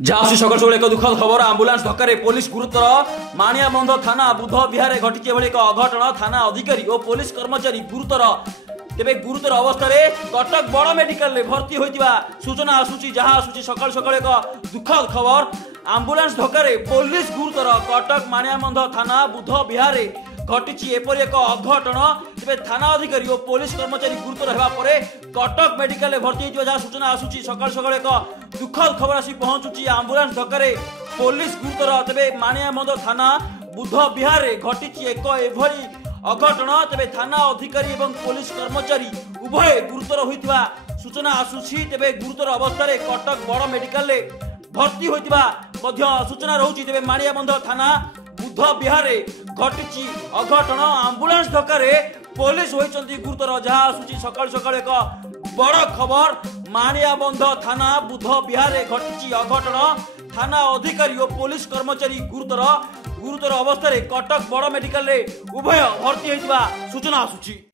झाँसी सकाल सकाल एक दुखद खबर आंबुलांस धक्का पुलिस गुरुतर माणियाबंध थाना बुध विहार घटी एक अघटन थाना अधिकारी और पुलिस कर्मचारी गुरुतर तेरे गुरुतर अवस्था कटक बड़ मेडिकल भर्ती होता सूचना आसूची जहां आसूची सकाल सकाल एक दुखद खबर आंबुलांस धक्का पुलिस गुरुतर कटक माणियाबंध थाना बुध विहार घटी एपरी एक अघटन तेज थाना अधिकारी और पुलिस कर्मचारी गुरुतर होगा कटक मेडिकल भर्ती होता जहाँ सूचना आसूची सकाल सकाल एक दुखद खबर आसी पहुंचुची आंबुलांस धक्का पुलिस गुरुतर तेज माणियाबंध थाना बुध विहार घटी एक एभली अघटन तेज थाना अधिकारी और पुलिस कर्मचारी उभय गुरुतर होता सूचना आसूची तेज गुरुतर अवस्था कटक बड़ मेडिकल भर्ती होता सूचना रोचे तेज माणियाबंध थाना बुध विहार घटी अघटन आंबुलांस धक्का पुलिस होती गुरुतर जहाँ आसूची सकाल सकाल एक बड़ खबर माणियाबंध थाना बुध विहार घटी अघटन थाना अधिकारी और पुलिस कर्मचारी गुरुतर अवस्था कटक बड़ मेडिकल उभय भर्ती होता सूचना आसूची।